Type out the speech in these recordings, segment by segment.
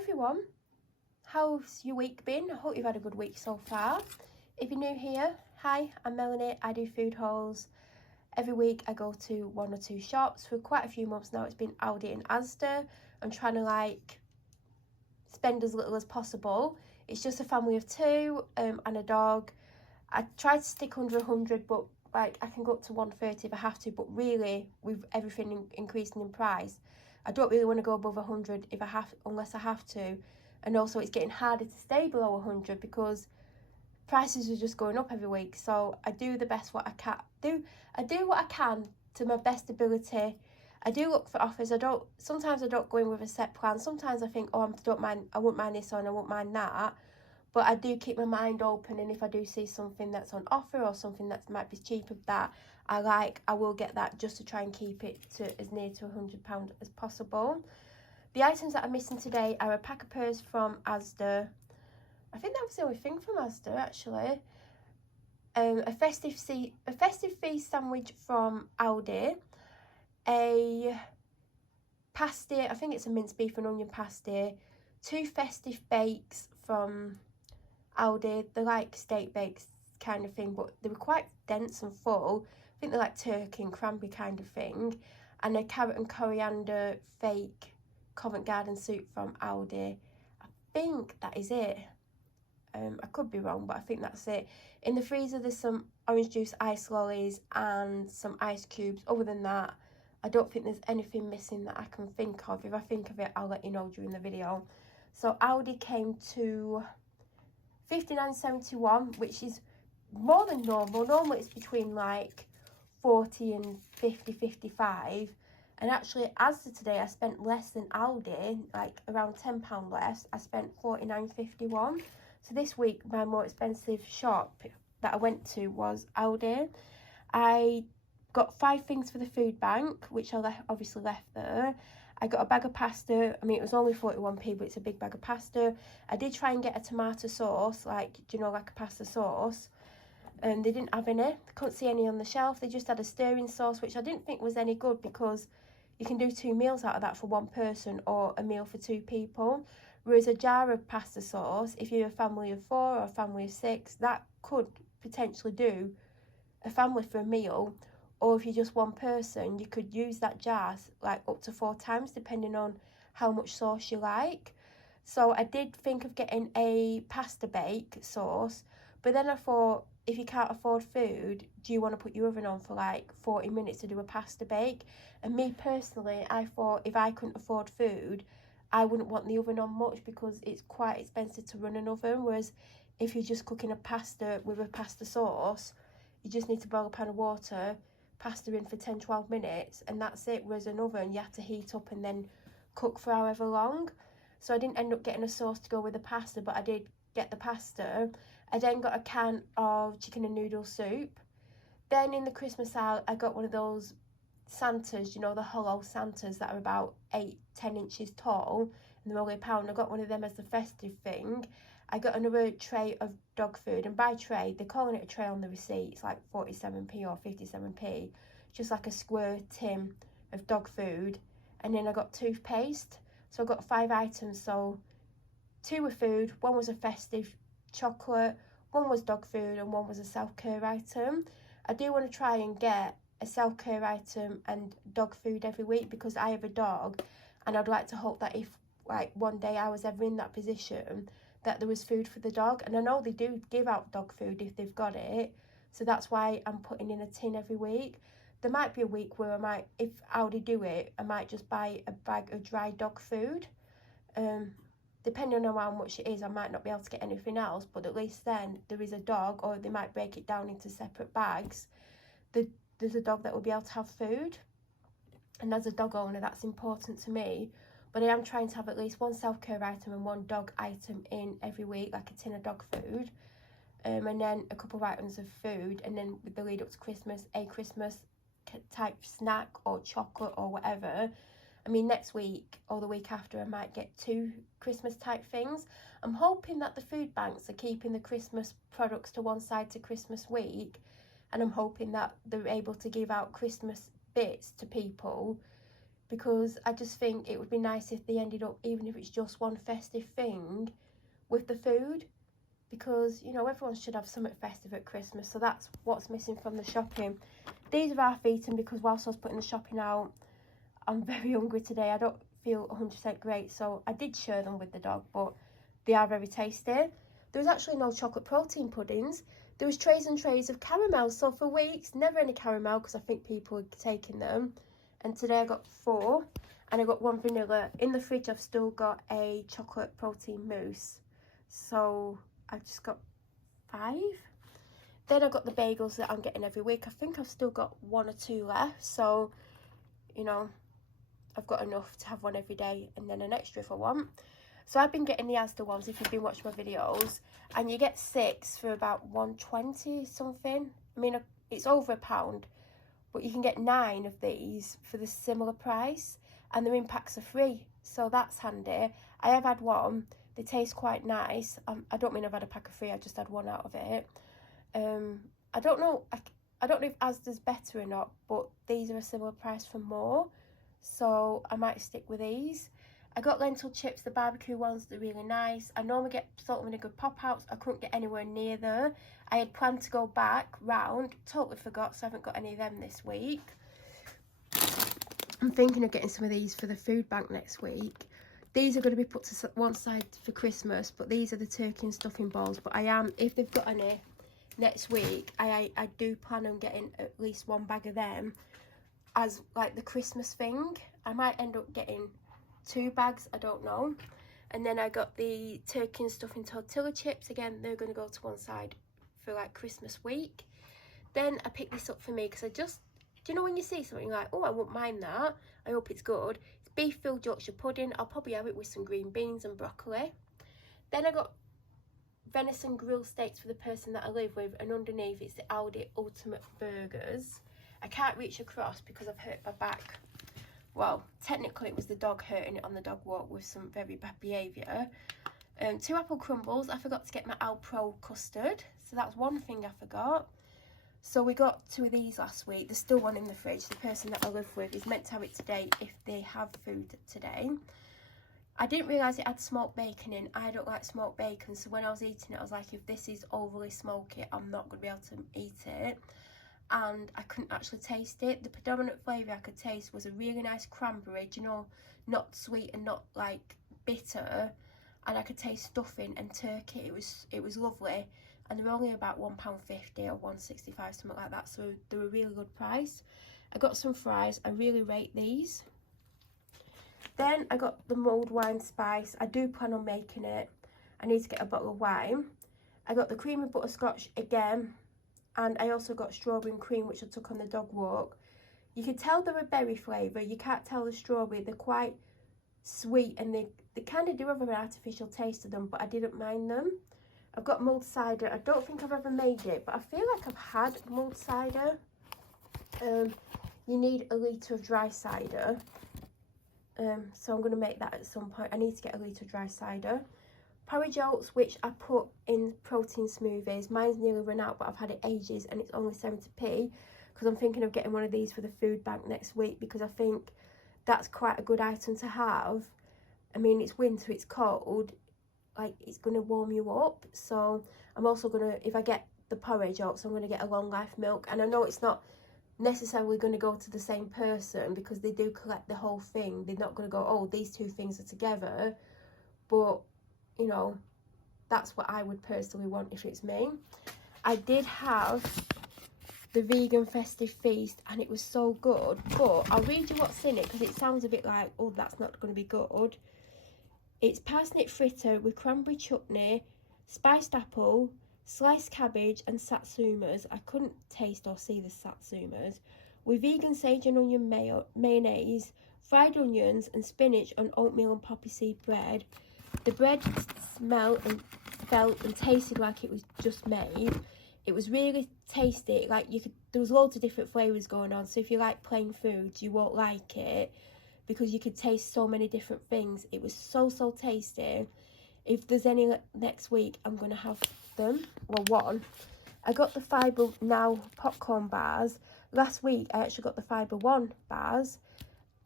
everyone, how's your week been? I hope you've had a good week so far. If you're new here, hi, I'm Melanie. I do food hauls. Every week I go to 1 or 2 shops. For quite a few months now it's been Aldi and Asda. I'm trying to spend as little as possible. It's just a family of 2 and a dog. I try to stick under 100, but I can go up to 130 if I have to, but really with everything increasing in price, I don't really want to go above 100 unless I have to. And also it's getting harder to stay below 100 because prices are just going up every week. So I do the best what I can I do what I can to my best ability. I do look for offers. Sometimes I don't go in with a set plan. Sometimes I think, oh, I wouldn't mind this or I wouldn't mind that. But I do keep my mind open, and if I do see something that's on offer or something that might be cheaper that I will get that, just to try and keep it to as near to £100 as possible. The items that I'm missing today are a pack of pears from Asda. I think that was the only thing from Asda actually. A festive feast sandwich from Aldi. A pasty, I think it's a minced beef and onion pasty. 2 festive bakes from Aldi. They're like steak bakes kind of thing, but they were quite dense and full. I think they're like turkey and cranberry kind of thing. And a carrot and coriander fake Covent Garden soup from Aldi. I think that is it. I could be wrong, but I think that's it. In the freezer there's some orange juice ice lollies and some ice cubes. Other than that, I don't think there's anything missing that I can think of. If I think of it, I'll let you know during the video. So Aldi came to £59.71, which is more than normal. Normally it's between 40 and 55. And actually Asda today I spent less than Aldi, around £10 less. I spent £49.51. So this week my more expensive shop that I went to was Aldi. I got 5 things for the food bank, which I obviously left there. I got a bag of pasta. I mean, it was only 41p, but it's a big bag of pasta. I did try and get a tomato sauce, a pasta sauce. And they didn't have any. I couldn't see any on the shelf. They just had a stirring sauce, which I didn't think was any good because you can do 2 meals out of that for 1 person or a meal for 2 people. Whereas a jar of pasta sauce, if you're a family of 4 or a family of 6, that could potentially do a family for a meal. Or if you're just 1 person, you could use that jar up to 4 times, depending on how much sauce you like. So I did think of getting a pasta bake sauce, but then I thought, if you can't afford food, do you want to put your oven on for 40 minutes to do a pasta bake? And me personally, I thought if I couldn't afford food, I wouldn't want the oven on much because it's quite expensive to run an oven. Whereas if you're just cooking a pasta with a pasta sauce, you just need to boil a pan of water, pasta in for 10-12 minutes, and that's it. Whereas an oven, you have to heat up and then cook for however long. So I didn't end up getting a sauce to go with the pasta, but I did get the pasta. I then got a can of chicken and noodle soup. Then in the Christmas aisle, I got one of those Santas, the hollow Santas that are about 8-10 inches tall, and they're only £1. I got one of them as the festive thing. I got another tray of dog food, and by tray, they're calling it a tray on the receipt. It's 47p or 57p, just like a square tin of dog food. And then I got toothpaste. So I got 5 items. So 2 were food, 1 was a festive chocolate, 1 was dog food, and 1 was a self-care item. I do want to try and get a self-care item and dog food every week because I have a dog, and I'd like to hope that if one day I was ever in that position, that there was food for the dog. And I know they do give out dog food if they've got it, so that's why I'm putting in a tin every week. There might be a week where I might, if Aldi do it, I might just buy a bag of dry dog food. Depending on how much it is, I might not be able to get anything else, but at least then there is a dog, or they might break it down into separate bags. There's a dog that will be able to have food, and as a dog owner, that's important to me. But I am trying to have at least 1 self-care item and 1 dog item in every week, like a tin of dog food, and then a couple of items of food, and then with the lead up to Christmas, a Christmas type snack or chocolate or whatever. I mean, next week or the week after, I might get 2 Christmas type things. I'm hoping that the food banks are keeping the Christmas products to one side to Christmas week, and I'm hoping that they're able to give out Christmas bits to people because I just think it would be nice if they ended up, even if it's just one festive thing, with the food. Because, you know, everyone should have something festive at Christmas. So that's what's missing from the shopping. These are half eaten because whilst I was putting the shopping out, I'm very hungry today. I don't feel 100% great. So I did share them with the dog, but they are very tasty. There was actually no chocolate protein puddings. There was trays and trays of caramel. So for weeks, never any caramel because I think people are taking them. And today I got 4 and I got 1 vanilla. In the fridge, I've still got a chocolate protein mousse. So I just got 5. Then I got the bagels that I'm getting every week. I think I've still got 1 or 2 left. So, you know, I've got enough to have one every day and then an extra if I want. So I've been getting the Asda ones if you've been watching my videos. And you get 6 for about £1.20 something. I mean, it's over £1. But you can get 9 of these for the similar price. And they're in packs of 3. So that's handy. I have had one. They taste quite nice. I don't mean I've had a pack of 3. I just had 1 out of it. I don't know. I don't know if Asda's better or not. But these are a similar price for more. So I might stick with these. I got lentil chips, the barbecue ones, they're really nice. I normally get salt and vinegar pop-outs. I couldn't get anywhere near there. I had planned to go back round, totally forgot, so I haven't got any of them this week. I'm thinking of getting some of these for the food bank next week. These are going to be put to one side for Christmas, but these are the turkey and stuffing balls. But I am, if they've got any next week, I do plan on getting at least 1 bag of them as like the Christmas thing. I might end up getting 2 bags, I don't know. And then I got the turkey and stuffing tortilla chips. Again, they're going to go to one side for like Christmas week. Then I picked this up for me because I just, do you know when you see something like, oh, I wouldn't mind that, I hope it's good. It's beef filled Yorkshire pudding. I'll probably have it with some green beans and broccoli. Then I got venison grill steaks for the person that I live with, and underneath it's the Aldi Ultimate Burgers. I can't reach across because I've hurt my back. Well, technically it was the dog hurting it on the dog walk with some very bad behaviour. 2 apple crumbles. I forgot to get my Alpro custard, so that's one thing I forgot. So we got 2 of these last week. There's still 1 in the fridge. The person that I live with is meant to have it today if they have food today. I didn't realise it had smoked bacon in. I don't like smoked bacon, so when I was eating it, I was like, if this is overly smoky, I'm not going to be able to eat it. And I couldn't actually taste it. The predominant flavour I could taste was a really nice cranberry, you know, not sweet and not like bitter. And I could taste stuffing and turkey. It was lovely. And they were only about £1.50 or £1.65, something like that. So they were a really good price. I got some fries. I really rate these. Then I got the mulled wine spice. I do plan on making it. I need to get a bottle of wine. I got the creamy butterscotch again. And I also got strawberry and cream, which I took on the dog walk. You can tell they're a berry flavour. You can't tell the strawberry. They're quite sweet and they kind of do have an artificial taste to them, but I didn't mind them. I've got mulled cider. I don't think I've ever made it, but I feel like I've had mulled cider. You need a litre of dry cider. So I'm going to make that at some point. I need to get a litre of dry cider. Porridge oats, which I put in protein smoothies. Mine's nearly run out, but I've had it ages and it's only 70p because I'm thinking of getting one of these for the food bank next week because I think that's quite a good item to have. I mean, it's winter, it's cold, like it's going to warm you up. So I'm also going to, if I get the porridge oats, I'm going to get a long life milk. And I know it's not necessarily going to go to the same person because they do collect the whole thing. They're not going to go, oh, these 2 things are together. But you know, that's what I would personally want if it's me. I did have the vegan festive feast and it was so good, but I'll read you what's in it because it sounds a bit like, oh, that's not going to be good. It's parsnip fritter with cranberry chutney, spiced apple, sliced cabbage and satsumas. I couldn't taste or see the satsumas. With vegan sage and onion mayonnaise, fried onions and spinach on oatmeal and poppy seed bread. The bread smelled and felt and tasted like it was just made. It was really tasty. Like there was loads of different flavours going on. So if you like plain foods, you won't like it because you could taste so many different things. It was so tasty. If there's any next week, I'm going to have them. Well, 1. I got the Fibre Now popcorn bars. Last week, I actually got the Fibre One bars.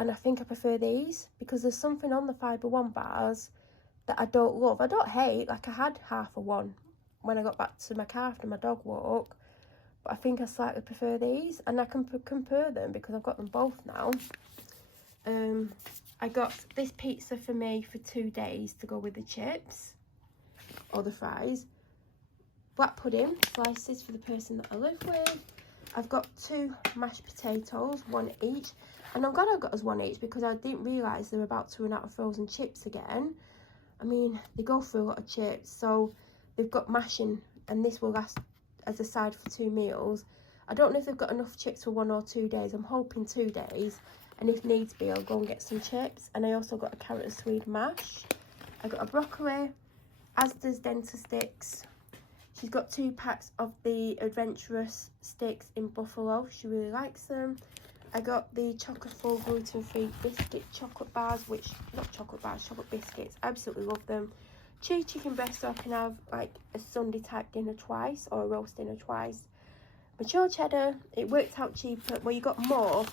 and I think I prefer these because there's something on the Fibre One bars that I don't love. I don't hate, like I had half a one when I got back to my car after my dog walk, but I think I slightly prefer these, and I can compare them because I've got them both now. I got this pizza for me for 2 days to go with the chips or the fries. Black pudding slices for the person that I live with. I've got 2 mashed potatoes, 1 each, and I'm glad I got us 1 each because I didn't realise they were about to run out of frozen chips again. I mean, they go through a lot of chips, so they've got mashing, and this will last as a side for 2 meals. I don't know if they've got enough chips for 1 or 2 days. I'm hoping 2 days, and if needs be, I'll go and get some chips. And I also got a carrot and swede mash. I got a broccoli, Asda's dental sticks. She's got 2 packs of the adventurous sticks in buffalo. She really likes them. I got the chocolate full gluten-free biscuit chocolate bars, which, not chocolate bars, chocolate biscuits. I absolutely love them. 2 chicken breasts, so I can have like a Sunday type dinner twice, or a roast dinner twice. Mature cheddar, it worked out cheaper. Well, you got more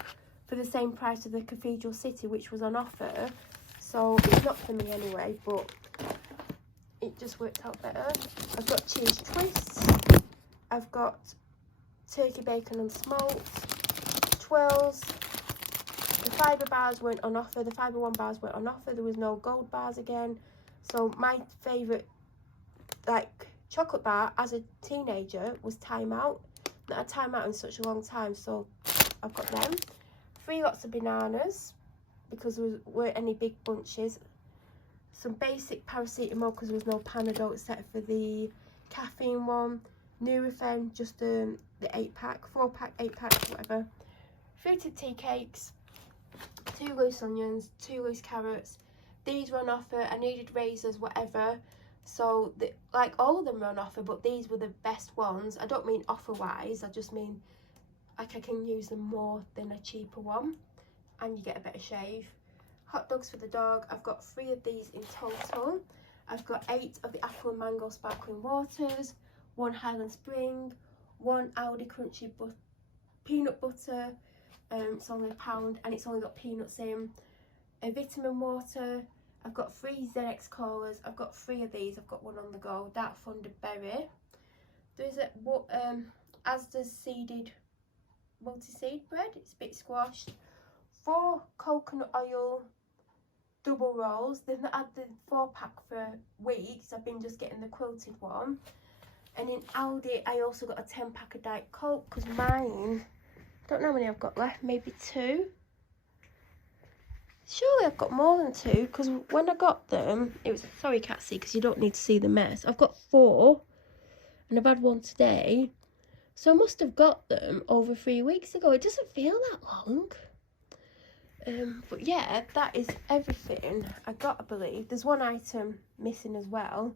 for the same price of the Cathedral City, which was on offer. So it's not for me anyway, but it just worked out better. I've got cheese twists. I've got turkey bacon and smoked, twirls. The fibre bars weren't on offer. The Fibre One bars weren't on offer. There was no gold bars again. So my favourite, like, chocolate bar as a teenager was Time Out. Not had Time Out in such a long time, so I've got them. 3 lots of bananas because there weren't any big bunches. Some basic paracetamol because there was no Panadol except for the caffeine one. Nurofen, just the 8-pack, 4-pack, 8-pack, whatever. Fruited tea cakes, 2 loose onions, 2 loose carrots. These were on offer. I needed razors, whatever. So, like, all of them were on offer, but these were the best ones. I don't mean offer-wise. I just mean, like, I can use them more than a cheaper one. And you get a better shave. Hot dogs for the dog. I've got 3 of these in total. I've got 8 of the apple and mango sparkling waters, 1 Highland Spring, 1 Aldi crunchy peanut butter. It's only £1 and it's only got peanuts in. A vitamin water. I've got 3 ZX colas. I've got 3 of these. I've got 1 on the go. Dark Thunder Berry. There's a Asda's seeded multi-seed bread. It's a bit squashed. 4 coconut oil double rolls. They've not had the 4-pack for weeks. I've been just getting the quilted one. And in Aldi, I also got a 10-pack of Diet Coke because mine, I don't know how many I've got left, maybe 2. Surely I've got more than 2 because when I got them, it was, sorry, can't see because you don't need to see the mess. I've got 4 and I've had 1 today. So I must have got them over 3 weeks ago. It doesn't feel that long. But yeah, that is everything I got, I believe. There's 1 item missing as well.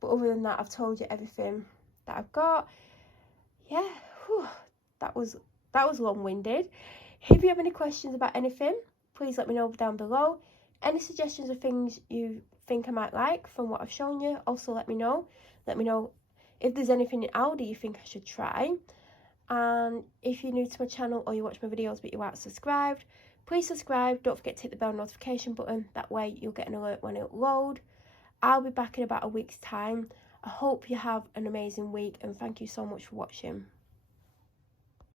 But other than that, I've told you everything that I've got. Yeah, whew, that was long-winded. If you have any questions about anything, please let me know down below. Any suggestions of things you think I might like from what I've shown you, also let me know. Let me know if there's anything in Aldi you think I should try. And if you're new to my channel or you watch my videos but you aren't subscribed, please subscribe. Don't forget to hit the bell notification button. That way you'll get an alert when I upload. I'll be back in about a week's time. I hope you have an amazing week and thank you so much for watching.